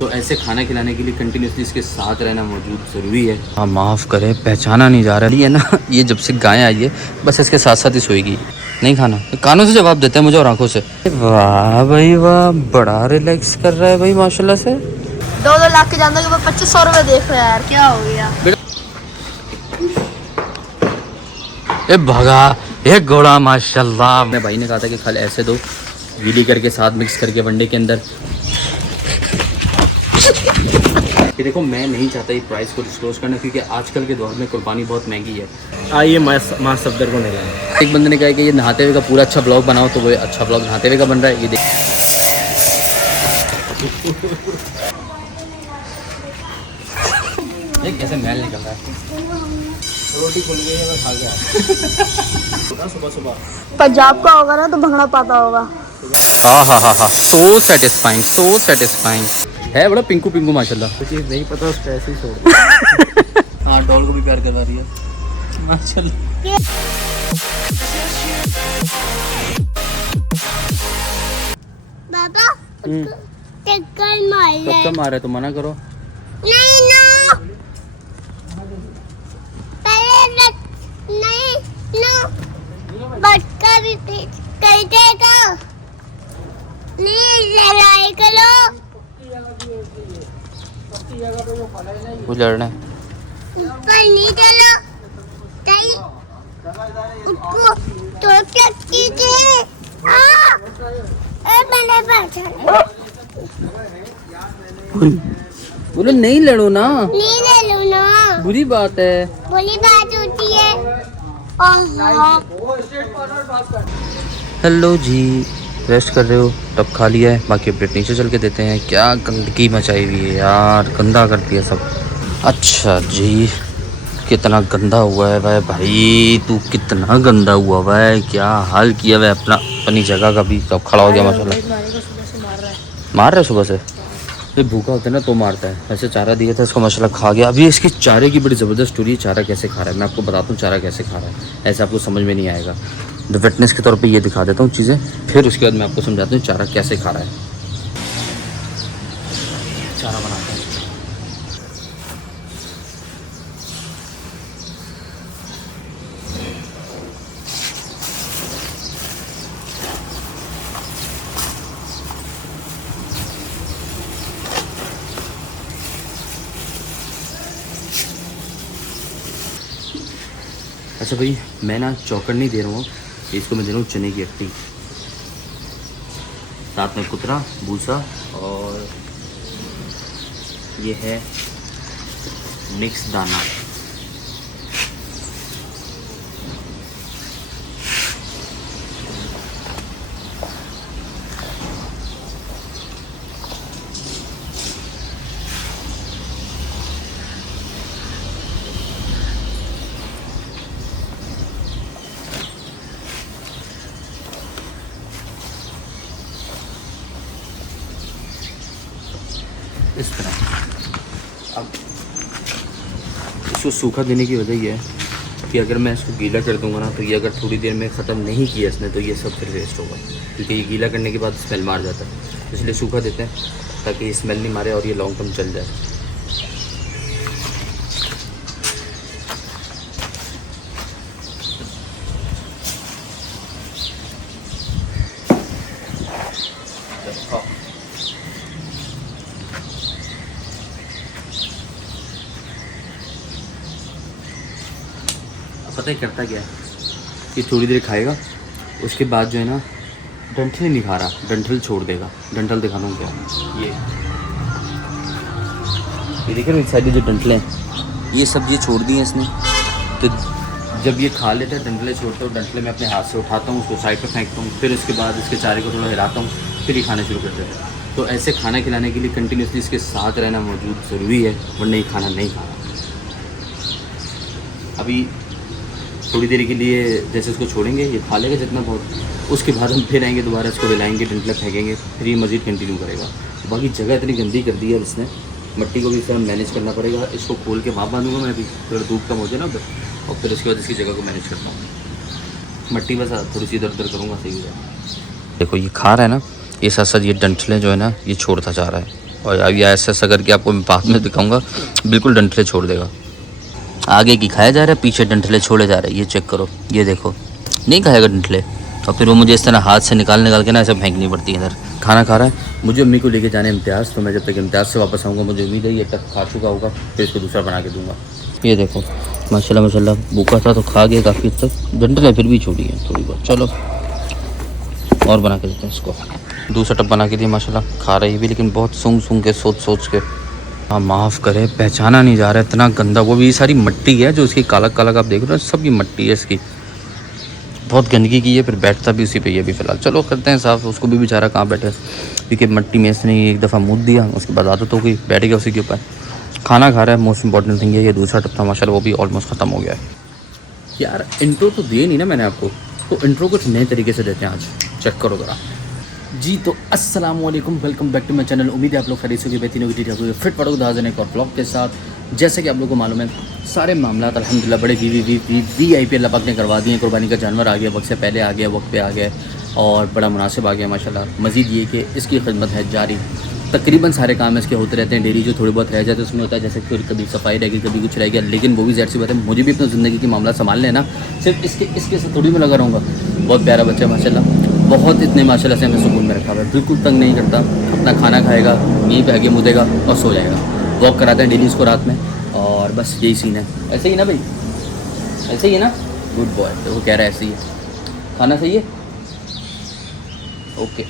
तो ऐसे खाना खिलाने के लिए कंटिन्यूसली इसके साथ रहना मौजूद ज़रूरी है। हाँ माफ़ करें, पहचाना नहीं जा रहा है ना, ये जब से गाय आई है बस इसके साथ साथ ही सोएगी। नहीं खाना, कानों से जवाब देते हैं मुझे और आंखों से। वाह भाई वाह, बड़ा रिलैक्स कर रहा है भाई माशाल्लाह से। 2-2 लाख के जानवर के 2500 रुपए देख रहा है यार, क्या हो गया? ए भगा, एक घोड़ा माशाल्लाह। मेरे भाई ने कहा था कि कल ऐसे दो गीली करके साथ मिक्स करके वनडे के अंदर। ये देखो, मैं नहीं चाहता ये प्राइस को डिस्क्लोज करना क्योंकि आजकल के दौर में कुर्बानी बहुत महंगी है। आइए माँ सफदर को नहीं लाए। एक बंदे ने कहा कि ये नहाते हुए का पूरा अच्छा ब्लॉग बनाओ, तो वो अच्छा ब्लॉग नहाते हुए का बन रहा है। ये देख कैसे मैल निकल रहा है। रोटी खुल गई है, मैं खा गया। सुबह सुबह पंजाब का होगा ना तो भंगड़ा पाता होगा। हाँ, सो सेटिस्फाइंग, सो सेटिस्फाइंग है। बड़ा पिंकू पिंकू माशाल्लाह। कुछ चीज़ नहीं पता, उसको ऐसे ही छोड़ दो। हाँ, डॉल को भी प्यार करवा रही है माशाल्लाह। बाबा टक्कर मार ले। कब मार है तो मना करो। नहीं ना, पहले नहीं ना, बटका भी कर देगा। प्लीज लड़ाई करो। वो लड़ना है। ऊपर नहीं चलो, नहीं उसको तो क्या कीजिए। मैंने पहचाना। बोलो नहीं लड़ो ना, नहीं ले लो ना, बुरी बात है। बुरी बात होती है। हेलो जी, रेस्ट कर रहे हो? तब खा लिया है, बाकी अपडेट नीचे चल के देते हैं। क्या गंदगी मचाई हुई है यार, गंदा कर दिया सब। अच्छा जी, कितना गंदा हुआ है भाई, तू कितना गंदा हुआ है, क्या हाल किया है अपनी जगह का भी। कब खड़ा हो गया माशाल्लाह। मार रहा है सुबह से। ये भूखा होता है ना तो मारता है। ऐसे चारा दिया था इसको माशाल्लाह खा गया। अभी इसकी चारे की बड़ी ज़बरदस्त स्टोरी है, चारा कैसे खा रहा है मैं आपको बताता हूँ। चारा कैसे खा रहा है ऐसे आपको समझ में नहीं आएगा, तो फिटनेस के तौर पे ये दिखा देता हूँ चीज़ें, फिर उसके बाद मैं आपको समझाता हूँ चारा कैसे खा रहा है। चारा बनाते हैं। अच्छा भाई, मैं ना चौकड़ नहीं दे रहा हूँ, इसको मैं दे रहा हूँ चने की अट्टी, साथ में कुतरा भूसा, और ये है मिक्स दाना। इस तरह अब इसको सूखा देने की वजह यह है कि अगर मैं इसको गीला कर दूंगा ना, तो ये अगर थोड़ी देर में ख़त्म नहीं किया इसने तो ये सब फिर वेस्ट होगा, क्योंकि ये गीला करने के बाद स्मेल मार जाता है। इसलिए सूखा देते हैं ताकि ये स्मेल नहीं मारे और ये लॉन्ग टर्म चल जाए। पता ही करता क्या है कि थोड़ी देर खाएगा, उसके बाद जो है ना डंठल नहीं खा रहा, डंठल छोड़ देगा। डंठल दिखाना हूँ क्या, ये देखिए ना साइड जो डंठलें हैं ये सब ये छोड़ दी हैं इसने। तो जब ये खा लेता है डंठलें छोड़ता हूँ, डंठलें मैं अपने हाथ से उठाता हूँ, उसको साइड पर फेंकता हूँ, फिर उसके बाद इसके चारे को थोड़ा हिलाता हूँ, फिर ये खाना शुरू कर देता है। तो ऐसे खाना खिलाने के लिए कंटिन्यूसली इसके साथ रहना मौजूद ज़रूरी है, वरना ये खाना नहीं खाना। अभी थोड़ी देर के लिए जैसे इसको छोड़ेंगे, ये खा लेगा जितना बहुत, उसके बाद हम फिर आएंगे दोबारा, इसको हिलाएंगे, डंठलें फेंकेंगे, फिर ये मज़ीद कंटिन्यू करेगा। बाकी जगह इतनी गंदी कर दी है इसने, मट्टी को भी इस मैनेज करना पड़ेगा। इसको खोल के वहाँ बांधूंगा मैं अभी, थोड़ा धूप कम हो जाए ना उधर, और फिर उसके बाद इसकी जगह को मैनेज करता हूँ। मट्टी बस थोड़ी सी इधर उधर करूँगा, सही हो जाए। देखो ये खा रहा है ना, ये साथ साथ ये डंठलें जो है ना ये छोड़ता जा रहा है। और अभी ऐसा ऐसा करके आपको मैं बाद में दिखाऊंगा, बिल्कुल डंठले छोड़ देगा। आगे की खाया जा रहा है, पीछे डंठले छोड़े जा रहे हैं। ये चेक करो, ये देखो, नहीं खाएगा डंठले। और फिर वो मुझे इस तरह हाथ से निकाल के ना ऐसे फेंकनी पड़ती है। इधर खाना खा रहा है, मुझे अम्मी को लेके जाने इम्तियाज़, तो मैं जब तक इम्तियाज़ से वापस आऊँगा मुझे उम्मीद है ये तक खा चुका होगा, फिर इसको दूसरा बना के दूँगा। ये देखो माशाल्लाह माशाल्लाह, भूखा था तो खा गया काफ़ी तक, डंठले फिर भी छोड़ी है थोड़ी बहुत। चलो और बना के देते हैं इसको। दूसरा टप बना के दिया माशाल्लाह, खा रही भी, लेकिन बहुत सूंघ के सोच के। हाँ माफ़ करे, पहचाना नहीं जा रहा है, इतना गंदा। वो भी सारी मिट्टी है जो इसकी काला काला आप देख रहे हो, सब ये मिट्टी है इसकी, बहुत गंदगी की है। फिर बैठता भी उसी पे ये भी फ़िलहाल। चलो करते हैं साफ़, उसको भी बेचारा कहाँ बैठे, क्योंकि मिट्टी में इसने एक दफ़ा मुँह दिया, उसके बाद आदत हो गई, बैठ गया उसी के ऊपर। खाना खा रहा है, मोस्ट इंपॉर्टेंट थिंग है। ये दूसरा टप था माशाल्लाह, वो भी ऑलमोस्ट ख़त्म हो गया है। यार इंट्रो तो दिए नहीं ना मैंने आपको, तो इंट्रो कुछ नए तरीके से देते हैं आज, चेक करो ज़रा जी। तो अस्सलाम वालेकुम, welcome back to my channel. उम्मीद है आप लोग खरीद होगी, बेहतरीन होगी, ठीक होगी, फिट पड़ोगे दाजन एक और ब्लॉग के साथ। जैसे कि आप लोगों को मालूम है, सारे मामला अल्हम्दुलिल्लाह बड़े VIP अल्लाह पाक ने करवा दिए। कुर्बानी का जानवर आ गया, वक्त से पहले आ गया, वक्त पे आ गया और बड़ा मुनासिब आ गया माशाल्लाह। मज़ीद ये कि इसकी खिदमत है जारी, तकरीबन सारे काम इसके होते रहते हैं। डेली जो थोड़ी बहुत रह जाते उसमें होता है, जैसे फिर कभी सफाई रहेगी, कभी कुछ रह गया, लेकिन वो भी ज़ाहिर सी बात है, मुझे भी अपनी ज़िंदगी की मामला संभालने हैं ना, सिर्फ इसके से थोड़ी में लगा रहूँगा। बहुत प्यारा बच्चा है माशाल्लाह, बहुत इतने माशाल्लाह से हमें सुकून में रखा हुआ है, बिल्कुल तंग नहीं करता। अपना खाना खाएगा, यहीं पे आगे मुदेगा और सो जाएगा। वॉक कराते हैं डेली इसको रात में, और बस यही सीन है। ऐसे ही ना भाई, ऐसे ही है ना, गुड बॉय। तो वो कह रहा है ऐसे ही है। खाना सही है, ओके,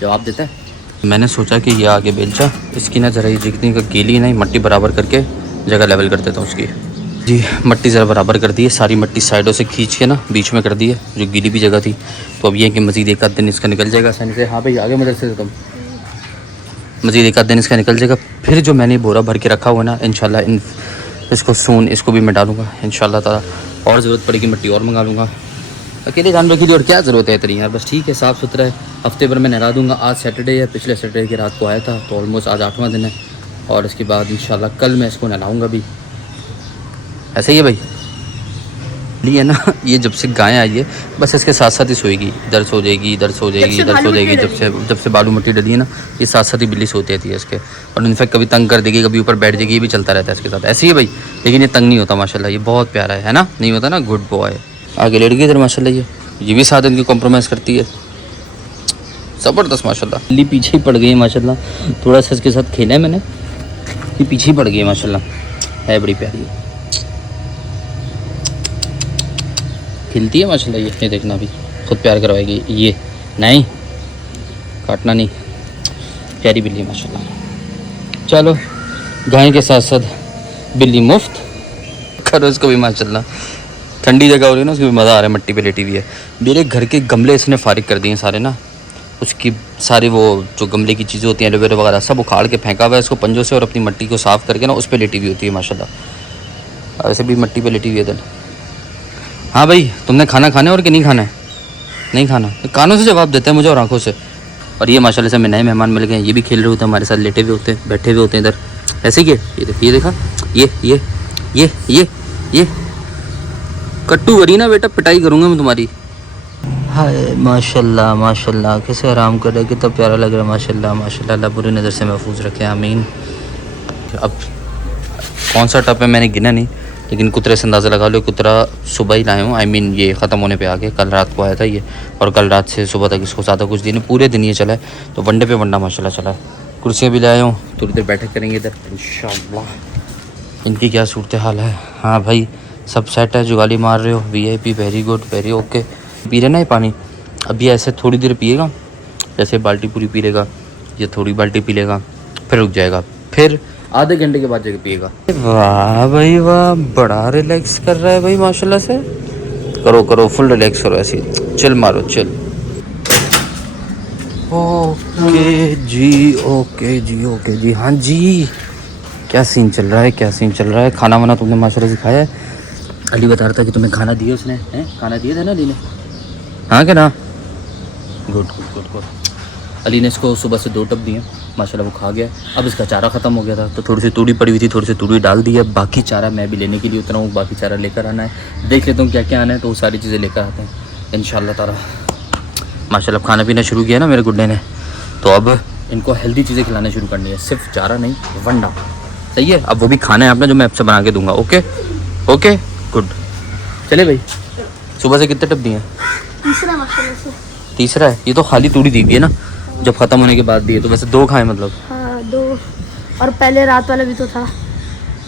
जवाब देता है। मैंने सोचा कि ये आगे बेलचा, इसकी ना ज़रा ये जितनी का गीली ना मट्टी बराबर करके जगह लेवल कर देता हूँ उसकी। जी मट्टी ज़रा बराबर कर दी है, सारी मट्टी साइडों से खींच के ना बीच में कर दी है, जो गीली भी जगह थी। तो अब ये है कि मज़ीद एक आध दिन इसका निकल जाएगा आसानी से। हाँ भाई आगे मदरसे से तुम, मज़ीद एक आध दिन इसका निकल जाएगा। फिर जो मैंने बोरा भर के रखा हुआ ना, इंशाल्लाह इसको सून इसको भी मैं डालूँगा इंशाल्लाह ताला। और ज़रूरत पड़ेगी मिट्टी और मंगा लूँगा। अकेले जानवर के लिए और क्या ज़रूरत है इतनी यार, बस ठीक है, साफ़ सुथरा है। हफ्ते भर मैं नहला दूँगा। आज सैटरडे है, पिछले सैटरडे की रात को आया था, तो ऑलमोस्ट आज 8वां दिन है। और इसके बाद इंशाल्लाह कल मैं इसको नहलाऊँगा भी। ऐसे ही है भाई, है ना। ये जब से गाय आई है बस इसके साथ साथ ही सोएगी, इधर सो जाएगी, इधर सो जाएगी, इधर सो जाएगी। जब से बालू मिट्टी डली है ना, ये साथ साथ ही बिल्ली सोती रहती है इसके। और इनफैक्ट कभी तंग कर देगी, कभी ऊपर बैठ जाएगी, ये भी चलता रहता है इसके साथ। ऐसे ही है भाई, लेकिन ये तंग नहीं होता माशाल्लाह, ये बहुत प्यारा है ना, नहीं होता ना, गुड बॉय। आगे लेट गई इधर माशाल्लाह, ये भी साथ इनकी कॉम्प्रोमाइज़ करती है, ज़बरदस्त माशाल्लाह। बिल्ली पीछे ही पड़ गई है माशाल्लाह, थोड़ा सा इसके साथ खेला है मैंने, ये पीछे ही पड़ गई है माशाल्लाह, है बड़ी प्यारी है, खिलती है माशाल्लाह। ये देखना भी खुद प्यार करवाएगी, ये नहीं काटना नहीं, प्यारी बिल्ली माशाल्लाह। चलो गाय के साथ साथ बिल्ली मुफ्त करो इसको भी माशाल्लाह। ठंडी जगह हो रही है ना, उसको भी मज़ा आ रहा है, मिट्टी पे लेटी हुई है। मेरे घर के गमले इसने फारिग कर दिए सारे ना, उसकी सारी वो जो गमले की चीज़ें होती हैं, एलोवेरा वगैरह सब उखाड़ के फेंका हुआ है इसको पंजों से, और अपनी मिट्टी को साफ़ करके ना उस पर लेटी हुई होती है माशाल्लाह। ऐसे भी मिट्टी पे लेटी हुई है इधर। हाँ भाई तुमने खाना खाना है और कि नहीं खाना है? नहीं खाना, तो कानों से जवाब देते हैं मुझे और आंखों से। और ये माशाल्लाह से हमें नए मेहमान मिल गए हैं, ये भी खेल रहे होते हैं हमारे साथ, लेटे हुए होते हैं, बैठे हुए होते हैं इधर। ऐसे ही ये देखा, ये कट्टू करी ना बेटा, पिटाई करूँगा मैं तुम्हारी। हाय माशाल्लाह माशाल्लाह, कैसे आराम कर रहे, कितना प्यारा लग रहा है माशाल्लाह माशाल्लाह। अल्लाह बुरी नज़र से महफूज रखे, आमीन। अब कौन सा टप है मैंने गिना नहीं, लेकिन कुतरे से अंदाज़ा लगा लो, कुतरा सुबह ही लाए हूँ, आई मीन ये ख़त्म होने पे आ गया। कल रात को आया था ये, और कल रात से सुबह तक इसको ज़्यादा कुछ दिन, पूरे दिन ये चला है, तो वनडे पे वनडा माशाल्लाह चला है। कुर्सियाँ भी लाया हूँ, थोड़ी देर बैठक करेंगे इधर इंशाल्लाह। इनकी क्या सूरत हाल है? हाँ भाई सब सेट है, जुगाली मार रहे हो, VIP very good very okay. P रहे ना ये पानी, अभी ऐसे थोड़ी देर पिएगा, जैसे बाल्टी पूरी पी लेगा, ये थोड़ी बाल्टी पी लेगा, फिर रुक जाएगा, फिर आधे घंटे के बाद जाके पिएगा। वाह भाई वाह, बड़ा रिलैक्स कर रहा है भाई माशाल्लाह से। करो करो फुल रिलैक्स करो, ऐसे चिल मारो चिल। ओके जी हाँ जी, क्या सीन चल रहा है, क्या सीन चल रहा है? खाना वाना तुमने माशाल्लाह से खाया है? अली बता रहा था कि तुम्हें खाना दिया उसने, हैं? खाना दिया था ना अली ने? हाँ क्या ना, good good good good. Ali ने इसको सुबह से 2 टप दिए माशाल्लाह, वो खा गया। अब इसका चारा ख़त्म हो गया था, तो थोड़ी सी तूड़ी पड़ी हुई थी, थोड़ी सी तूड़ी डाल दी है। बाकी चारा मैं भी लेने के लिए उतरा हूँ, बाकी चारा लेकर आना है, देख लेता हूँ क्या क्या आना है, तो वो सारी चीज़ें लेकर आते हैं इंशाल्लाह ताला। माशाल्लाह खाना पीना शुरू किया ना मेरे गुड्डे ने, तो अब इनको हेल्दी चीज़ें खिलाना शुरू करनी है, सिर्फ चारा नहीं, वंडा। सही है, अब वो भी खाना है अपना जो मैं आपसे बना के दूंगा। Okay okay good. चले भाई, सुबह से कितने टब दिए हैं? तीसरा माशाल्लाह से। तीसरा है, ये तो खाली तूड़ी दी हुई है ना, जब ख़त्म होने के बाद दिए तो वैसे 2 खाए मतलब। हाँ 2, और पहले रात वाला भी तो था।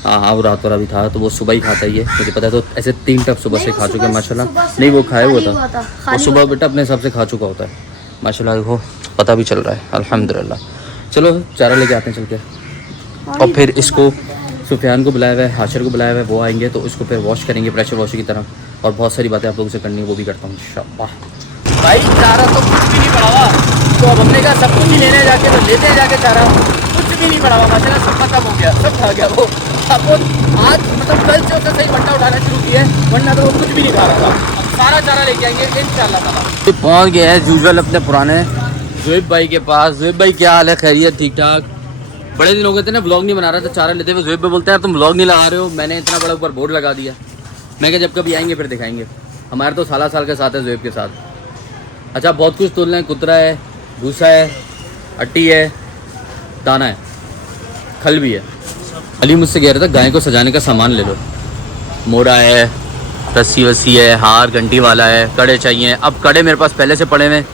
हाँ वो रात वाला भी था, तो वो सुबह ही खाता ही है, मुझे पता है। तो ऐसे 3 टब सुबह से खा चुके हैं माशाल्लाह। नहीं वो खाया हुआ था, वो सुबह बेटा अपने हिसाब से खा चुका होता है माशाल्लाह। देखो पता भी चल रहा है अल्हम्दुलिल्लाह। चलो चारा लेके आते हैं चल के, और फिर इसको सुफियान को बुलाया हुआ है, हाशिर को बुलाया हुआ है, वो आएंगे तो इसको फिर वॉश करेंगे प्रेशर वॉशर की तरह, और बहुत सारी बातें आप लोगों से करनी है, वो भी करता हूँ इंशाअल्लाह। भाई चारा तो कुछ भी नहीं पड़ा हुआ, तो अब हमने कहा सब कुछ ही लेने जाके, तो लेते हैं जाके चारा, कुछ भी नहीं पड़ा हुआ माशाल्लाह, सब खत्म हो गया, सब खा गया वो। अब वो आज मतलब कल से उसने सही वंडा उठाना शुरू किया है, वरना तो वो कुछ भी नहीं खा रहा था। अब सारा चारा लेके आएंगे इंशाअल्लाह ताला। पहुँच गए हैं यूजुअल अपने पुराने ज़ुएब भाई के पास। ज़ुएब भाई क्या हाल है, खैरियत ठीक ठाक? बड़े दिन हो गए थे ना, व्लॉग नहीं बना रहा था, चारा लेते हुए। ज़ुएब भाई बोलते हैं तुम व्लॉग नहीं लगा रहे हो, मैंने इतना बड़ा ऊपर बोर्ड लगा दिया। मैं क्या जब कभी आएंगे फिर दिखाएंगे, हमारे तो साल के साथ है ज़ुएब के साथ। अच्छा बहुत कुछ तोलना है, कुतरा है, भूसा है, अट्टी है, दाना है, खल भी है। अली मुझसे कह रहा था गाय को सजाने का सामान ले लो, मोरा है, रस्सी वस्सी है, हार घंटी वाला है, कड़े चाहिए। अब कड़े मेरे पास पहले से पड़े हुए,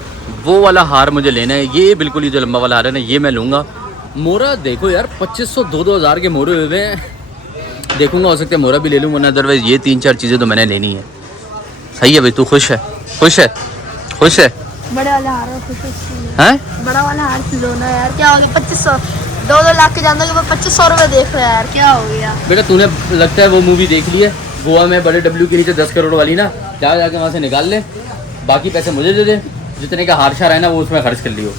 वो वाला हार मुझे लेना है, ये बिल्कुल ही जो लंबा वाला हार है ना, ये मैं लूँगा। मोरा देखो यार 2500 2-2 हज़ार के मोरे हुए हैं, देखूंगा हो सकता है मोरा भी ले लूँ, वरना अदरवाइज़ ये 3-4 चीज़ें तो मैंने लेनी है। सही है भाई, तू खुश है? खुश है? खुश है? बड़े वाला हार है, खुश हैं? बड़ा वाला हार लो ना यार, क्या हो गया 2500 2-2 लाख के जानते हो, 2500 रुपये देख रहे यार, क्या हो गया? बेटा तूने लगता है वो मूवी देख ली है गोवा में, बड़े डब्ल्यू के नीचे 10 करोड़ वाली ना, जाके वहाँ से निकाल ले, बाकी पैसे मुझे दे दे, जितने का हार शार है ना वो उसमें खर्च कर लियो।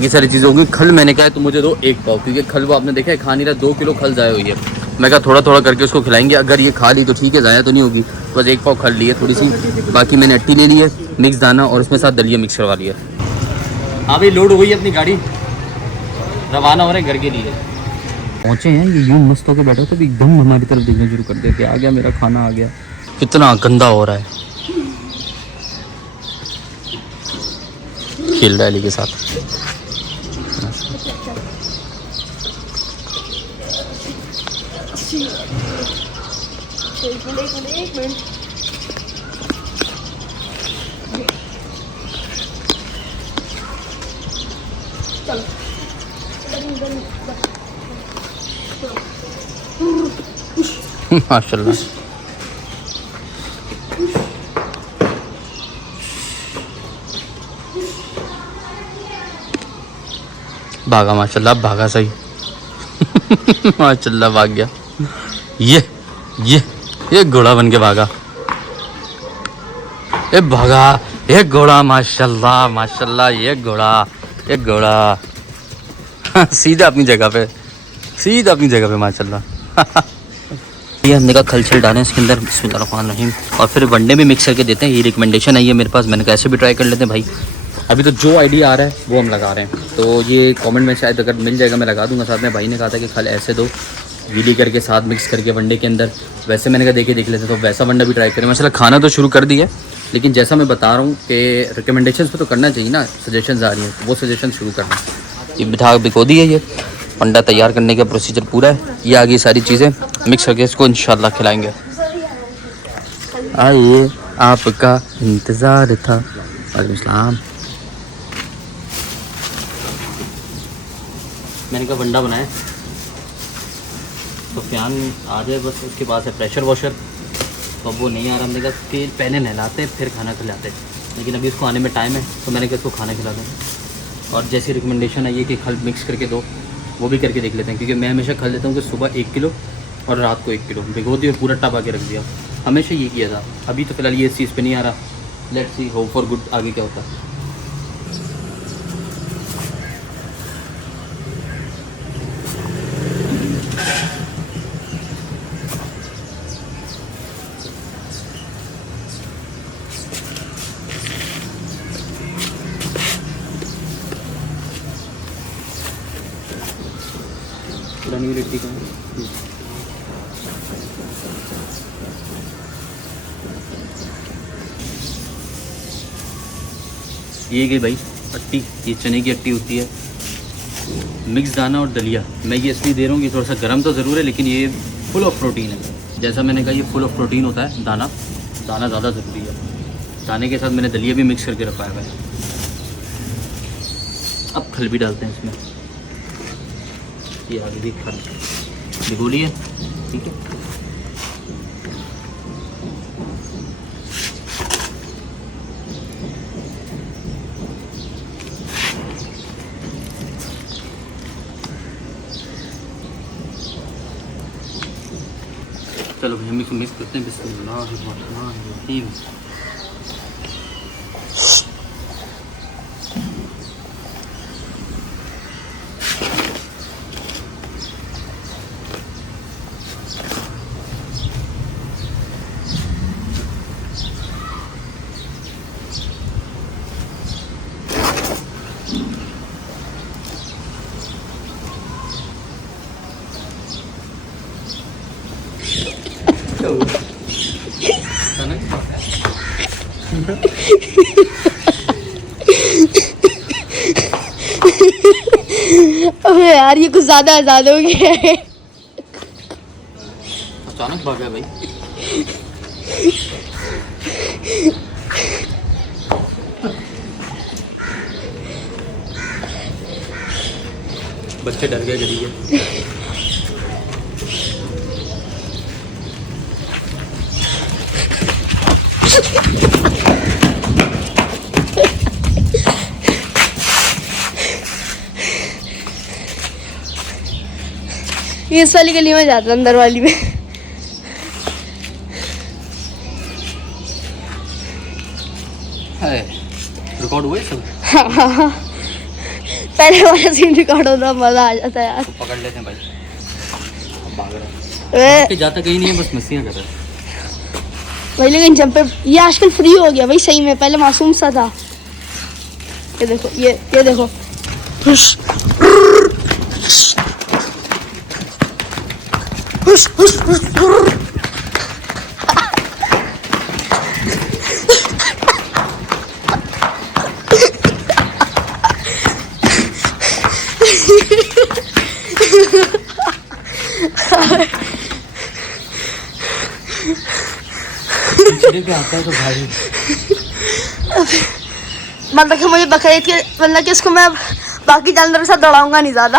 ये सारी चीज़ें होंगी। खल मैंने कहा है तो मुझे दो 1 पाव, क्योंकि खल वो आपने देखा है खा नहीं रहा, 2 किलो खल ज़ाया हुई है। मैं कहा थोड़ा थोड़ा करके उसको खिलाएंगे, अगर ये खा ली तो ठीक है, ज़ाया तो नहीं होगी। बस 1 पाव खल ली है थोड़ी सी, बाकी मैंने अट्टी ले ली है, मिक्स दाना, और उसमें साथ दलिया मिक्स करवा लिया। हाँ भाई लोड हो गई है अपनी गाड़ी, रवाना हो रहे हैं घर के लिए। पहुँचे हैं, ये यूँ मस्त होकर बैठा तो एकदम हमारी तरफ देखना शुरू कर दिया कि आ गया मेरा खाना आ गया। कितना गंदा हो रहा है, खेल रहा है अली के साथ। एक मिनट माशाल्लाह भागा, माशाल्लाह भागा सही। माशाल्लाह भाग गया, ये घोड़ा बन के भागा, ये भागा, ये घोड़ा माशाल्लाह माशाल्लाह, ये घोड़ा सीधा अपनी जगह पे माशाल्लाह। ये हमने कहा खल छल डालें इसके अंदर, बिस्मिल्लाहिर्रहमानिर्रहीम, और फिर वनडे में मिक्स करके देते हैं। ये रिकमेंडेशन है ये मेरे पास, मैंने कहा ऐसे भी ट्राई कर लेते हैं भाई। अभी तो जो आइडिया आ रहा है वो हम लगा रहे हैं, तो ये कमेंट में शायद अगर मिल जाएगा मैं लगा दूंगा साथ में। भाई ने कहा था कि खल ऐसे दो, गीली करके साथ मिक्स करके वनडे के अंदर, वैसे मैंने कहा देख लेते तो वैसा वनडा भी ट्राई करें। माशाल्लाह खाना तो शुरू कर दिया, लेकिन जैसा मैं बता रहा हूँ कि रिकमेंडेशन पे तो करना चाहिए ना, सजेशंस आ रही हैं वो सजेशन शुरू करना। ये बिठा बिको दी है, ये अंडा तैयार करने का प्रोसीजर पूरा है। ये आगे सारी चीज़ें मिक्स करके इसको इंशाल्लाह खिलाएंगे। आइए आपका इंतज़ार था। वालेकुम सलाम। मैंने कहा वंडा बनाए तो फैन आ जाए बस, उसके पास है प्रेशर वॉशर, तो अब वो नहीं आ रहा। हमने कहा कि पहले नहलाते फिर खाना खिलाते, लेकिन अभी उसको आने में टाइम है, तो मैंने कहा इसको खाना खिला दें। और जैसी रिकमेंडेशन है ये कि खल मिक्स करके दो, वो भी करके देख लेते हैं, क्योंकि मैं हमेशा खल देता हूँ कि सुबह 1 किलो और रात को 1 किलो भिगो दिया, पूरा टब आके रख दिया, हमेशा ये किया था। अभी तो फिलहाल ये इस चीज़ पे नहीं आ रहा, let's see hope for good आगे क्या होता है। पुरानी लिट्टी का ये गई भाई अट्टी, ये चने की अट्टी होती है, मिक्स दाना और दलिया। मैं ये इसलिए दे रहा हूँ कि थोड़ा सा गर्म तो ज़रूर है लेकिन ये फुल ऑफ प्रोटीन है। जैसा मैंने कहा ये फुल ऑफ प्रोटीन होता है। दाना ज़्यादा ज़रूरी है। दाने के साथ मैंने दलिया भी मिक्स करके रखा है भाई। अब खल भी डालते हैं इसमें, ये आगे भी खल भिगो लिए, ठीक है। चलो भाई हम इसको मिक्स करते हैं। बिस्मिल्लाहिर्रहमानिर्रहीम। अबे यार ये कुछ ज़्यादा आज़ाद हो गया है। अचानक भागा भाई। बच्चे डर गए गली के। ये इस वाली गली में जाता, अंदर वाली में। रिकॉर्ड हुए सब? पहले वाला सीन रिकॉर्ड होता, मजा आ जाता यार। तो पकड़ लेते हैं भाई। अब भाग रहा है। कि जाता कहीं नहीं है, बस मस्तियाँ कर रहा है भाई। लेकिन जब पे ये आजकल फ्री हो गया भाई सही में, पहले मासूम सा था। ये देखो, ये देखो। पे आता है तो भाई मतलब कि मुझे बकरीद के मतलब कि इसको मैं बाकी जानवरों के साथ दौड़ाऊंगा नहीं ज़्यादा।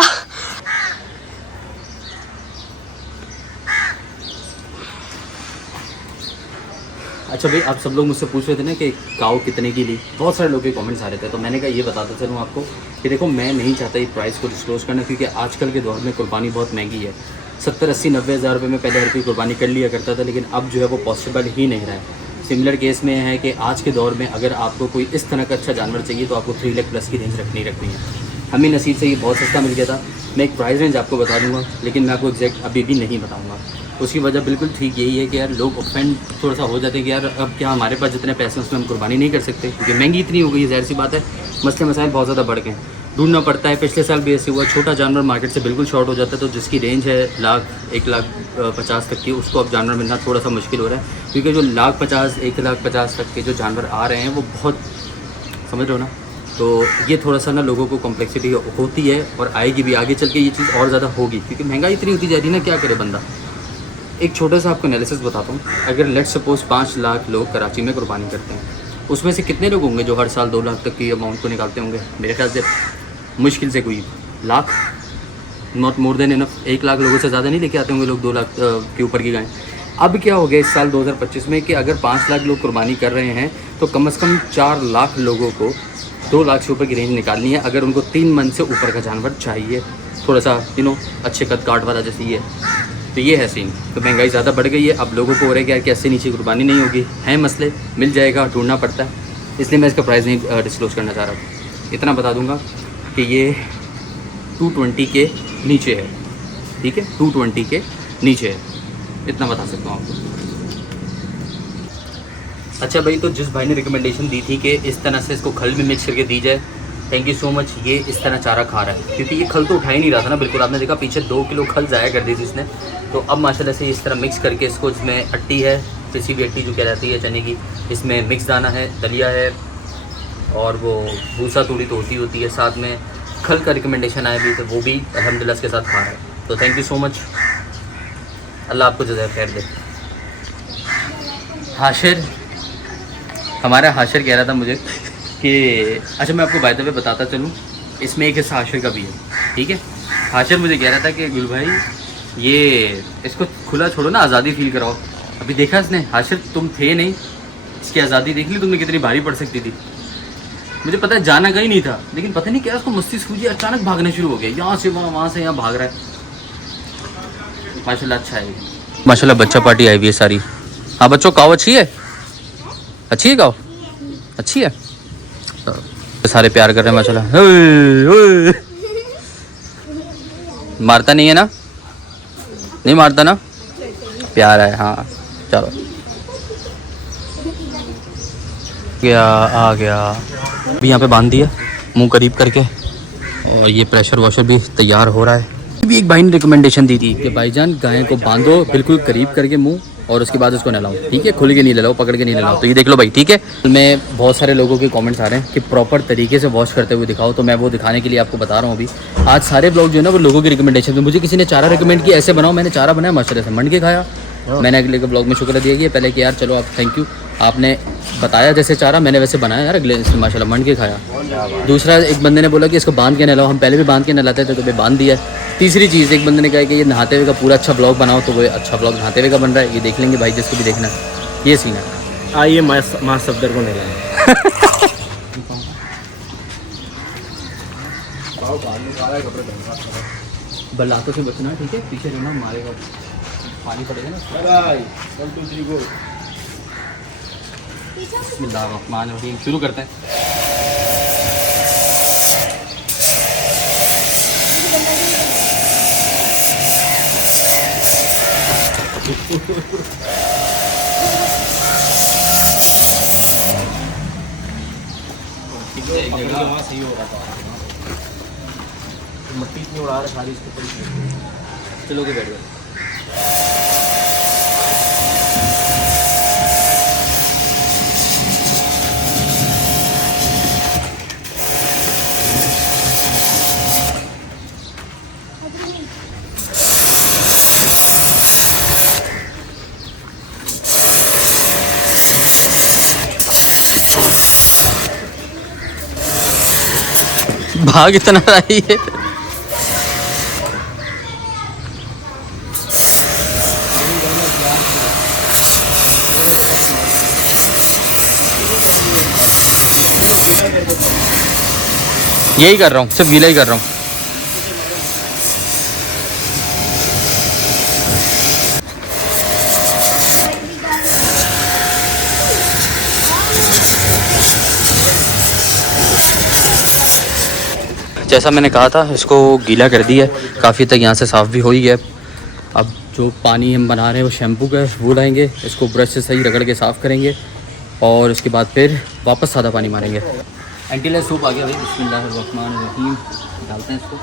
अच्छा भाई, आप सब लोग मुझसे पूछ रहे थे ना कि काऊ कितने की ली। बहुत सारे लोग के कमेंट्स आ रहे थे, तो मैंने कहा ये बताता चलूँ आपको कि देखो मैं नहीं चाहता ये प्राइस को डिस्क्लोज करना, क्योंकि आजकल के दौर में कुर्बानी बहुत महंगी है। 70, 80, 90 हज़ार रुपये में पहले हर कोई कुर्बानी कर लिया करता था, लेकिन अब जो है वो पॉसिबल ही नहीं रहा है। सिमिलर केस में है कि आज के दौर में अगर आपको कोई इस तरह का अच्छा जानवर चाहिए तो आपको 3 लाख प्लस की रेंज रखनी है। हमें नसीब से ये बहुत सस्ता मिल गया था। मैं एक प्राइस रेंज आपको बता दूंगा, लेकिन मैं आपको एग्जैक्ट अभी भी नहीं बताऊंगा। उसकी वजह बिल्कुल ठीक यही है कि यार लोग ऑफेंड थोड़ा सा हो जाते हैं कि यार अब क्या हमारे पास जितने पैसे हैं उसमें हम कुर्बानी नहीं कर सकते, क्योंकि महंगी इतनी हो गई है। ज़ाहिर सी बात है, मसले मसाइल बहुत ज़्यादा बढ़ गए, ढूंढना पड़ता है। पिछले साल भी ऐसे हुआ, छोटा जानवर मार्केट से बिल्कुल शॉर्ट हो जाता है, तो जिसकी रेंज है 1,50,000 तक की, उसको अब जानवर मिलना थोड़ा सा मुश्किल हो रहा है, क्योंकि जो 1,50,000, 1,50,000 तक के जो जानवर आ रहे हैं वो बहुत, समझ रहे हो ना। तो ये थोड़ा सा ना लोगों को कॉम्प्लेक्सिटी होती है और आएगी भी, आगे चल के ये चीज़ और ज़्यादा होगी, क्योंकि महंगाई इतनी होती जा रही है ना, क्या करे बंदा। एक छोटा सा आपको एनालिसिस बताता हूँ। अगर लेट्स सपोज 5 लाख लोग कराची में कुर्बानी करते हैं, उसमें से कितने लोग होंगे जो हर साल 2 लाख तक की अमाउंट को निकालते होंगे? मेरे ख्याल से मुश्किल से कोई lakh, not more than enough. 1 lakh लोगों से ज़्यादा नहीं लेके आते होंगे लोग 2 लाख के ऊपर की गाय। अब क्या हो गया इस साल 2025 में कि अगर 5 लाख लोग कुर्बानी कर रहे हैं तो कम से कम 4 लाख लोगों को 2 लाख से ऊपर की रेंज निकालनी है, अगर उनको 3 मन से ऊपर का जानवर चाहिए, थोड़ा सा अच्छे कद काट वाला जैसे ये। तो ये है सीन। तो महंगाई ज़्यादा बढ़ गई है, अब लोगों को हो रहा है कि यार कि 80 नीचे कुर्बानी नहीं होगी, है मसले, मिल जाएगा, ढूंढना पड़ता है, इसलिए मैं इसका प्राइस नहीं डिस्क्लोज करना चाह रहा हूँ। इतना बता दूंगा कि ये 220 के नीचे है, ठीक है, 220 के नीचे है, इतना बता सकता हूँ आपको। अच्छा भाई, तो जिस भाई ने रिकमेंडेशन दी थी कि इस तरह से इसको खल में मिक्स करके दी जाए, थैंक यू सो मच। ये इस तरह चारा खा रहा है, क्योंकि ये खल तो उठा ही नहीं रहा था ना बिल्कुल। आपने देखा पीछे 2 किलो खल ज़ाया कर दी थी इसने। तो अब माशाल्लाह से इस तरह मिक्स करके इसको, इसमें अट्टी है, किसी भी अट्टी जो कहलाती है चने की, इसमें मिक्स दाना है, दलिया है और वो भूसा तूड़ी तो होती है, साथ में खल का रिकमेंडेशन आया भी, तो वो भी अल्हम्दुलिल्लाह के साथ खा रहा है। तो थैंक यू सो मच, अल्लाह आपको जज़ा खैर दे। हाशिर, हमारा हाशिर कह रहा था मुझे कि अच्छा मैं आपको बाय द वे बताता चलूँ, इसमें एक हिस्सा हाशिर का भी है, ठीक है। हाशिर मुझे कह रहा था कि गुल भाई ये इसको खुला छोड़ो ना, आज़ादी फील कराओ। अभी देखा इसने, हाशिर तुम थे नहीं, इसकी आज़ादी देख ली तुमने कितनी भारी पड़ सकती थी। मुझे पता है जाना कहीं नहीं था, लेकिन पता नहीं क्या उसको मस्ती सूझी, अचानक भागना शुरू हो गया, यहाँ से वहाँ से यहाँ भाग रहा है। माशाल्लाह अच्छा है, माशाल्लाह बच्चा पार्टी आई हुई है सारी। हाँ बच्चों, काव अच्छी है, अच्छी है काव, अच्छी है, सारे प्यार कर रहे हैं माशाल्लाह। मारता नहीं है ना, नहीं मारता ना, प्यार है। हाँ चलो, गया आ गया, अभी यहाँ पे बांध दिया मुंह करीब करके, और ये प्रेशर वॉशर भी तैयार हो रहा है। भी एक भाई ने रिकमेंडेशन दी थी कि भाईजान गाय को बांधो बिल्कुल करीब करके मुंह, और उसके बाद उसको नहलाओ, ठीक है, खुल के नहीं नहलाओ, पकड़ के नहीं नहलाओ। तो ये देख लो भाई, ठीक है। मैं बहुत सारे लोगों के कमेंट्स आ रहे हैं कि प्रॉपर तरीके से वॉश करते हुए दिखाओ, तो मैं वो दिखाने के लिए आपको बता रहा हूँ। अभी आज सारे ब्लॉग जो है ना वो लोगों की रिकमेंडेशन में, मुझे किसी ने चारा रिकमेंड किया ऐसे बनाओ, मैंने चारा बनाया माशाल्लाह से, मंड के खाया। मैंने अगले के ब्लॉग में शुक्र दिया कि पहले कि यार चलो आप थैंक यू, आपने बताया जैसे चारा मैंने वैसे बनाया यार, अगले माशाल्लाह मंड के खाया। दूसरा एक बंदे ने बोला कि इसको बांध के नहलाओ, हम पहले भी बांध के नहलाते थे तो भाई बांध दिया। तीसरी चीज़ एक बंदे ने कहा कि ये नहाते हुए का पूरा अच्छा ब्लॉग बनाओ, तो वो अच्छा ब्लॉग नहाते हुए का बन रहा है, ये देख लेंगे भाई जिसको भी देखना है। ये सीन है, आइए माँ सफदर को नहीं लाए। बल्लातों से बचना, ठीक है, पीछे रहना, मारेगा पानी पड़ेगा ना। बिस्मिल्लाहिर्रहमानिर्रहीम, शुरू करते हैं। सही हो रहा था, मट्टी इतनी उड़ा रहा सारी इसके ऊपर। चलो के बैठ गए। भाग इतना रही है, यही कर रहा हूँ, सिर्फ गीला ही कर रहा हूँ। जैसा मैंने कहा था इसको गीला कर दिया, काफ़ी तक यहाँ से साफ़ भी हो ही गया। अब जो पानी हम बना रहे हैं वो शैम्पू का वो लाएंगे, इसको ब्रश से सही रगड़ के साफ़ करेंगे, और उसके बाद फिर वापस सादा पानी मारेंगे। एंटीला सूप आ गया भाई, बिस्मिल्लाहिर्रहमानिर्रहीम, डालते हैं इसको।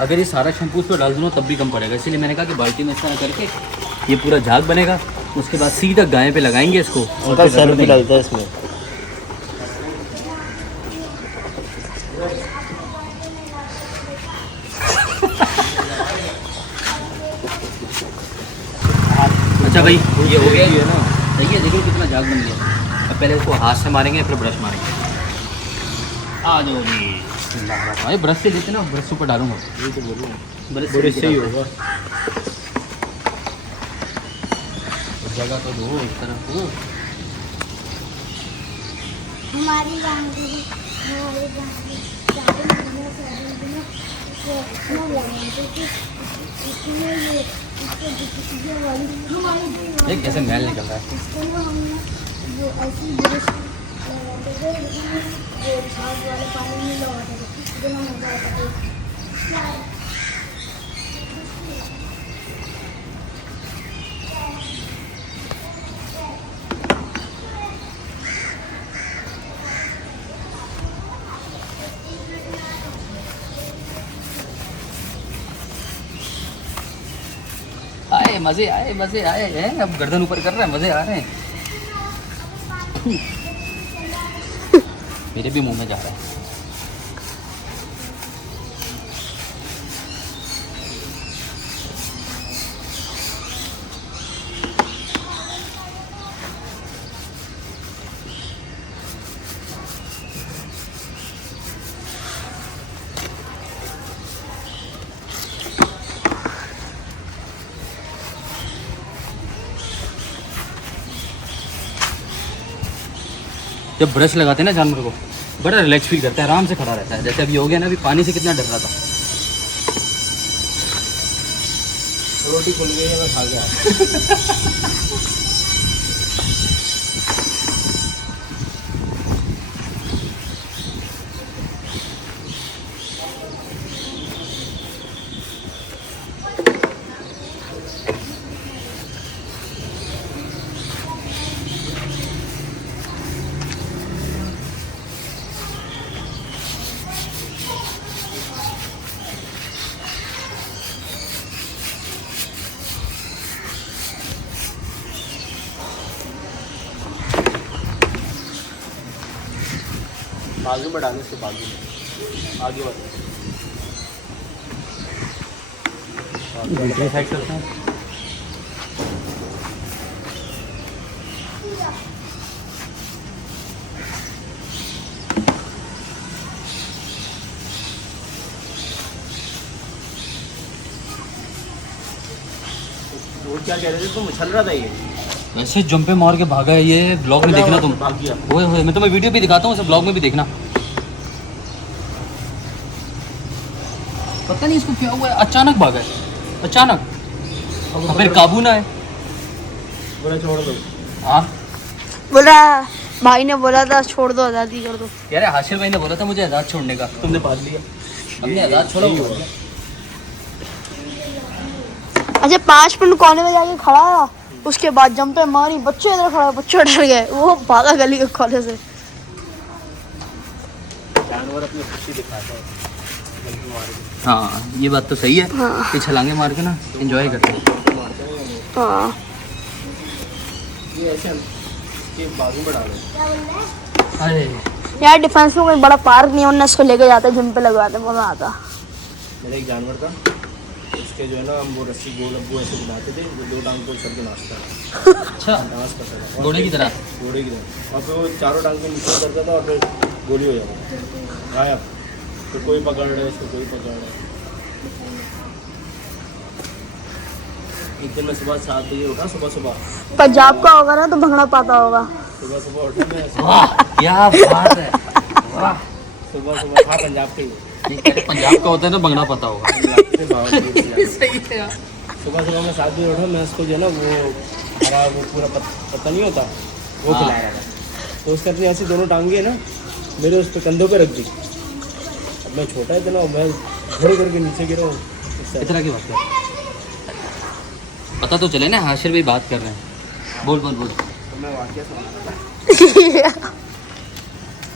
अगर ये सारा शैम्पू इस पर डाल दूँ तब भी कम पड़ेगा, इसलिए मैंने कहा कि बाल्टी में इस तरह करके ये पूरा झाग बनेगा, उसके बाद सीधा गाय पे लगाएंगे इसको, और सर भी डालता है इसमें। अच्छा भाई ये हो गया ना, सही है, देखिए कितना झाग बन गया। अब पहले इसको हाथ से मारेंगे फिर ब्रश मारेंगे। आ जाओ जी, भाई ब्रश से लेते ना, ब्रश ऊपर डालूंगा, ये तो बोलूँ ब्रश से ही होगा। जगह तो दो इस तरह को। हमारी देख कैसे मैल निकल रहा है। मजे आए हैं। अब गर्दन ऊपर कर रहा है, मजे आ रहे हैं। मेरे भी मुंह में जा रहा है। जब ब्रश लगाते हैं ना जानवर को, बड़ा रिलैक्स फील करता है, आराम से खड़ा रहता है। जैसे अभी हो गया ना, अभी पानी से कितना डर रहा था। रोटी खुल गई है, मैं खा गया। बाजू में डालने से बाजू में आगे बढ़ साइड करते हैं। वो क्या कह रहे थे तुम? उछल रहा था ये, वैसे जंपे मार के भागा है ये। ब्लॉग में देखना तुम। भाग गया। ओए होए, मैं तुम्हें वीडियो भी दिखाता हूँ, उसे ब्लॉग में भी देखना। पता नहीं इसको क्या हुआ है, अचानक भागा है, अचानक। और फिर काबू ना है। बोला छोड़ दो। हाँ, बोला भाई ने बोला था छोड़ दो, आज़ादी कर दो। यार हाशिर भाई ने बोला था मुझे आज़ाद छोड़ने का, तुमने पाल लिया। हमने आज़ाद छोड़ा हुआ है। अच्छा 5 मिनट कोने में जाके खड़ा रहा, उसके बाद जंपे मारी, बच्चे इधर खड़ा, बच्चे डर गए, वो भागा गली के कोने से। जानवर अपनी खुशी दिखाता है। हाँ, ये बात तो सही है। हाँ। ये छलांगे मार के ना एंजॉय करते हैं। हाँ ये ऐसे इसके बाजू में डालो। अरे यार डिफेंस में कोई बड़ा पार्क नहीं है, वरना इसको लेके जाते जिम पे लगवाते, मजा आता। मेरा एक जानवर था, उसके जो है ना हम वो रस्सी गोल अब्बू ऐसे बनाते थे, जो 2 टांग को सब नाचता था, अच्छा, डांस करता था घोड़े की तरह। घोड़े की तरह। और फिर वो चारों टांग को नीचे करता था और फिर गोली हो जाता गायब। तो कोई पकड़ रहे, उसको कोई पकड़ रहे। एक दिन मैं सुबह 7 बजे उठा, सुबह पंजाब का होगा ना तो भंगड़ा पाता होगा। सुबह उठा मैं, वाह क्या बात है, वाह। सुबह था पंजाब के ही। नहीं, पहले पंजाब का होता है तो बंगड़ा पता होगा। सही है यार। सुबह मैं 7 बजे उठा, मैं उसको जो है ना वो हरा वो पूरा पत्ता नहीं होता वो हाँ। खिला रहा था। तो उसने अपनी ऐसी दोनों टांगे ना मेरे उस पर कंधों पे रख दी। अब मैं छोटा इतना, मैं घड़े करके नीचे गिरा हूँ। इतना की बात है, पता तो चले ना हाशिर भाई बात कर रहे हैं। बोल बोल बोल। तो मैं वाक्य सुना था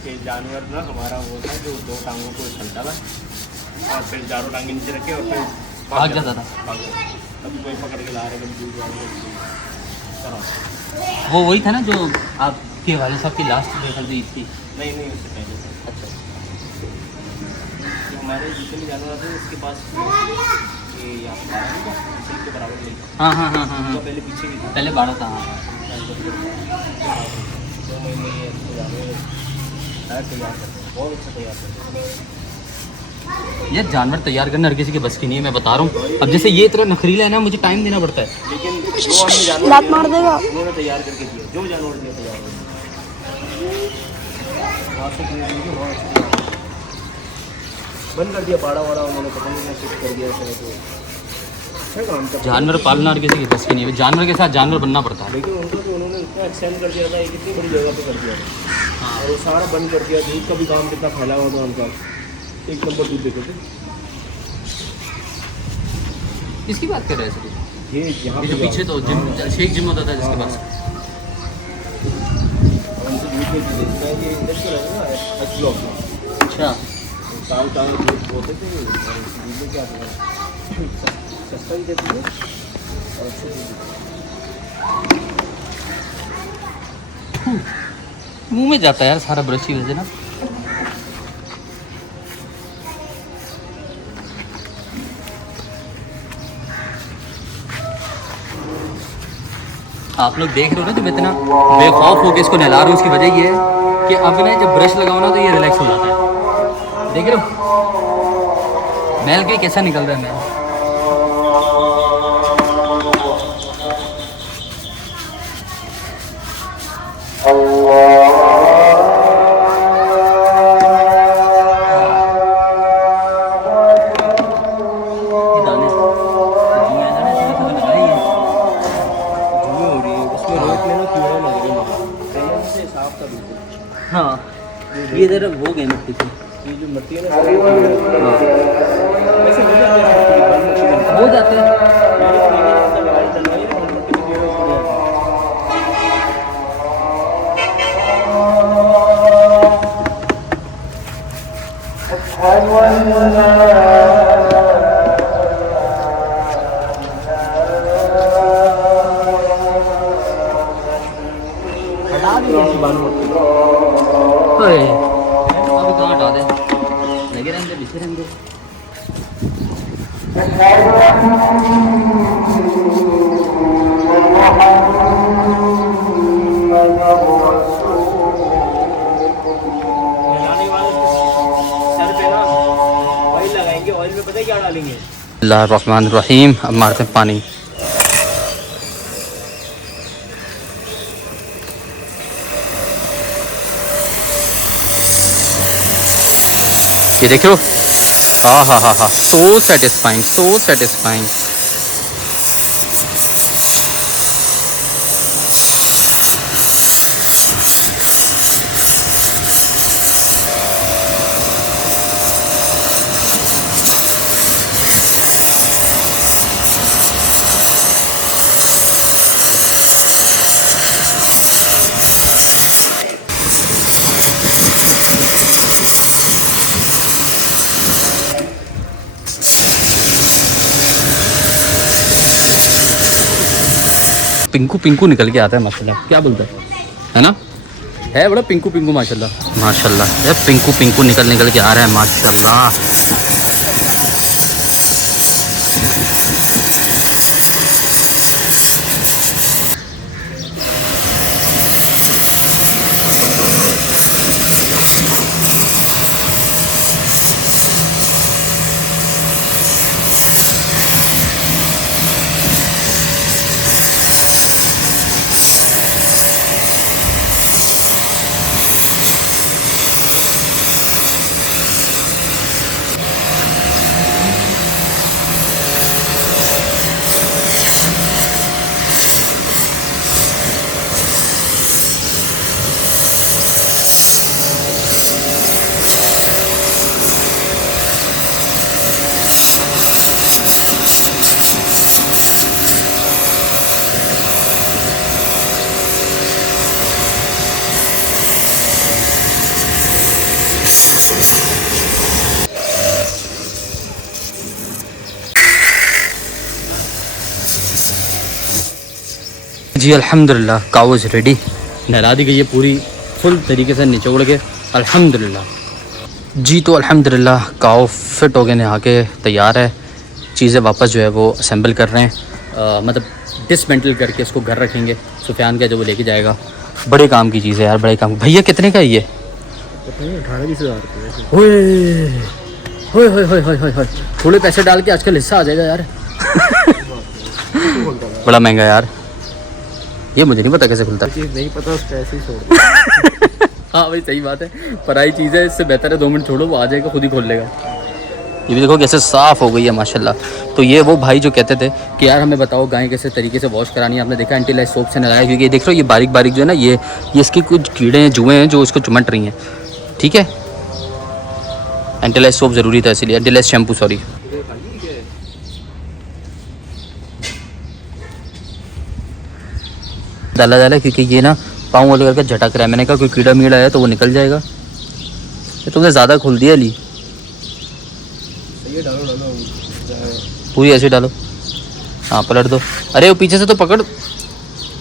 कि जानवर ना हमारा वो था जो 2 टांगों को उछलता था और फिर चारों टांगे नीचे रखे और फिर भाग जाता था। कभी कोई पकड़ के ला रहे, कभी दूर जा रहे। वो वही था ना जो आपके वाले साहब की लास्ट देखल ईद थी। नहीं उससे पहले। अच्छा, हमारे जितने जानवर थे उसके पास ये यहाँ के बराबर नहीं था। हाँ हाँ हाँ हाँ हाँ, तो पहले पीछे भी था। पहले बाड़ा था। हाँ, 2 महीने ये इसको जानवर तैयार करते हैं, बहुत अच्छा तैयार करते हैं। ये जानवर तैयार करना हर किसी के बस की नहीं है, मैं बता रहा हूँ। अब जैसे ये इतना नखरीला है ना, मुझे टाइम देना पड़ता है। लेकिन जो हमने जानवर लात दिया, मार देगा। उन्होंने तैयार करके दिया, जो जानवर दिया तैयार करके। वहाँ से क्रिएट करके बहुत अच्छा बंद कर दिया बाड़ा वाड़ा, उन्होंने पता नहीं क्या शिफ्ट कर दिया ऐसा। तो अच्छा काम था। जानवर पालना हर किसी के बस की नहीं है, जानवर के साथ जानवर बनना पड़ता है। लेकिन उनको तो उन्होंने इतना एक्सटेंड कर दिया था, एक इतनी बड़ी जगह पे कर दिया था और वो सारा बंद कर दिया। दूध का भी काम कितना फैला हुआ था उनका, 1 नंबर दूध देते थे। किसकी बात कर रहे हैं सर? ये यहाँ ये जो पीछे तो जिम, शेख जिम होता था जिसके पास। उनसे दूध नहीं पीते थे। ये इंडस्ट्रियल है ना, एच ब्लॉक में अच्छा, साल दूध होते थे और दूध में क्या था, सस्ता ही देते थे और अच्छे से मुंह में जाता है यार सारा ब्रश की वजह से ना। आप लोग देख रहे हो ना जब इतना बेखौफ होकर इसको नहला रहे हो, उसकी वजह ये है कि अब ना जब ब्रश लगाओ ना तो ये रिलैक्स हो जाता है। देख रहे हो मैल के कैसा निकल रहा है मैल। हाँ ये इधर वो गए मिट्टी से, ये जो मट्टी है ना सारी कीड़े हैं। वैसे हो जाते हैं सारी कीड़े, मट्टी में। हो जाते हैं। मैंने कीड़े जैसा दवाई डलवाई ना, मट्टी में कीड़े छूट जाते हैं। हटा दिया बालू मट्टी को। अरे अभी कहाँ हटा दे, लगे रहेंगे बिछे रहेंगे। नहलाने के बाद उसके सर पे ना ऑयल लगाएंगे। ऑयल में पता है क्या डालेंगे? बिस्मिल्लाहिर्रहमानिर्रहीम। अब मारते हैं पानी। ये देखो, हाँ हाँ हाँ हाँ, सो सेटिस्फाइंग, सो सेटिस्फाइंग। पिंकू पिंकू निकल के आता है माशाल्लाह, क्या बोलता है ना, है बड़ा पिंकू पिंकू माशाल्लाह माशाल्लाह। ये पिंकू पिंकू निकल के आ रहा है माशाल्लाह। जी अल्हम्दुलिल्लाह काऊ इज़ रेडी। नहला दी गई है पूरी फुल तरीके से निचोड़ के अल्हम्दुलिल्लाह। जी तो अल्हम्दुलिल्लाह काऊ फिट हो गए, नहा के तैयार है। चीज़ें वापस जो है वो असेंबल कर रहे हैं, मतलब डिसमेंटल करके इसको घर रखेंगे। सुफियान का जो वो लेके जाएगा। बड़े काम की चीज़ है यार, बड़े काम। भैया कितने का है ये? 18-20 हज़ार रुपये। थोड़े पैसे डाल के आजकल हिस्सा आ जाएगा यार। बड़ा महंगा यार, ये मुझे नहीं पता कैसे खुलता है। चीज़ नहीं पता उस पैसे ही छोड़। हाँ भाई सही बात है, पराई चीज़ है, इससे बेहतर है 2 मिनट छोड़ो, वो आ जाएगा खुद ही खोल लेगा। ये भी देखो कैसे साफ़ हो गई है माशाल्लाह। तो ये वो भाई जो कहते थे कि यार हमें बताओ गाय कैसे तरीके से वॉश करानी है। आपने देखा एंटीलाइज सोप से नहलाया, क्योंकि देख रहे हो ये बारीक बारीक जो है ना, ये इसकी कुछ कीड़े हैं, जुएँ हैं जो इसको चुमट रही हैं। ठीक है, एंटीलाइज सोप ज़रूरी था, इसलिए एंटीलाइज शैम्पू सॉरी। डाला क्योंकि ये ना पाँव वाले करके झटक रहा है। मैंने कहा कोई कीड़ा मीड़ा है तो वो निकल जाएगा। ये तुमने ज़्यादा खोल दिया ली, ये डालो पूरी ऐसे डालो। हाँ पलट दो। अरे वो पीछे से तो पकड़,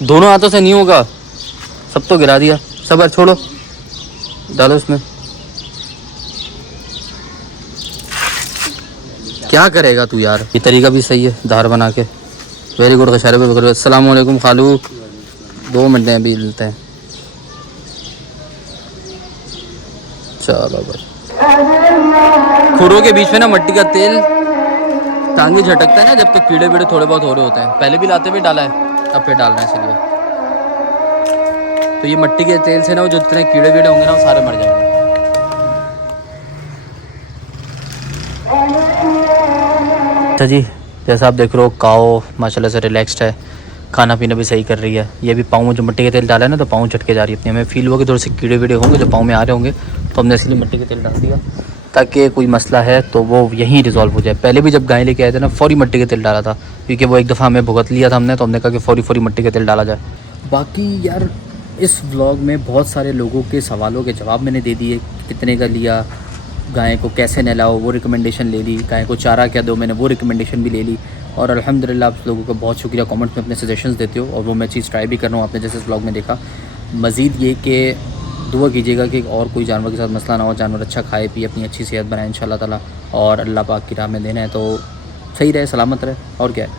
दोनों हाथों से नहीं होगा। सब तो गिरा दिया। सब छोड़ो, डालो इसमें। क्या करेगा तू यार। ये तरीका भी सही है धार बना के। Very good. इशारे पे पकड़ो। अस्सलाम वालेकुम खालू। 2 मिनट में अभी मिलते हैं। चलो भाई। खुरों के बीच में ना मट्टी का तेल टांगे झटकता है ना, जब तक कीड़े वीड़े थोड़े बहुत हो रहे होते हैं। पहले भी लाते हुए डाला है, अब फिर डालना है इसलिए। तो ये मट्टी के तेल से ना वो जो जितने कीड़े वीड़े होंगे ना वो सारे मर जाएंगे। अच्छा जी, जैसा आप देख रहे हो काओ माशाल्लाह से रिलैक्स्ड है, खाना पीना भी सही कर रही है। ये भी पाँव में जो मिट्टी के तेल डाला है ना तो पाँव झटके जा रही है। अपनी हमें फील हुआ कि थोड़े से कीड़े वीड़े होंगे जो पाँव में आ रहे होंगे, तो हमने इसलिए मिट्टी के तेल डाल दिया ताकि कोई मसला है तो वो यहीं रिजॉल्व हो जाए। पहले भी जब गाय लेके आए थे ना फौरी मिट्टी के तेल डाला था, क्योंकि वो एक दफ़ा हमें भुगत लिया था हमने, तो हमने कहा कि फौरी मिट्टी के तेल डाला जाए। बाकी यार इस व्लॉग में बहुत सारे लोगों के सवालों के जवाब मैंने दे दिए। कितने का लिया, गाय को कैसे नहलाओ वो रिकमेंडेशन ले ली, गाय को चारा क्या दो मैंने वो रिकमेंडेशन भी ले ली। और अल्हम्दुलिल्लाह आप लोगों का बहुत शुक्रिया, कमेंट में अपने सजेशंस देते हो और वो मैं चीज़ ट्राई भी कर रहा हूँ। आपने जैसे इस व्लॉग में देखा। मज़ीद ये कि दुआ कीजिएगा कि और कोई जानवर के साथ मसला ना हो, जानवर अच्छा खाए पिए, अपनी अच्छी सेहत बनाए इंशाल्लाह ताला, और अल्लाह पाक की राह में देना है तो सही रहे, सलामत रहे, और क्या है।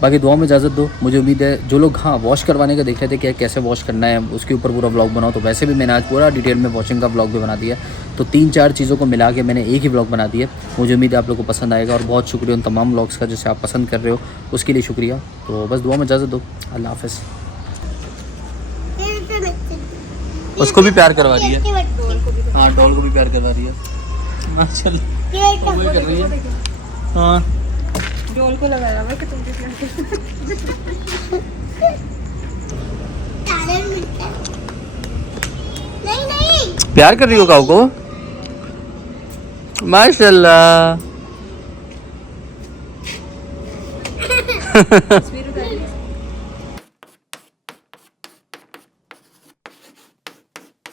बाकी दुआ में इजाज़त दो। मुझे उम्मीद है जो लोग हाँ वॉश करवाने का देख रहे थे कि कैसे वॉश करना है उसके ऊपर पूरा व्लॉग बनाओ, तो वैसे भी मैंने आज पूरा डिटेल में वॉशिंग का व्लॉग भी बना दिया। तो 3-4 चीज़ों को मिला के मैंने एक ही व्लॉग बना दिया। मुझे उम्मीद है आप लोगों को पसंद आएगा, और बहुत शुक्रिया उन तमाम व्लॉग्स का जिसे आप पसंद कर रहे हो, उसके लिए शुक्रिया। तो बस दुआ में इजाज़त दो। अल्लाह हाफ़िज़। उसको भी प्यार करवा रही है। हाँ डॉल को भी प्यार करवा रही है माशाल्लाह, वही कर रही है। हाँ डोल को लगाया हुआ कि तुम भी नहीं प्यार कर रही हो काऊ को माशाल्लाह।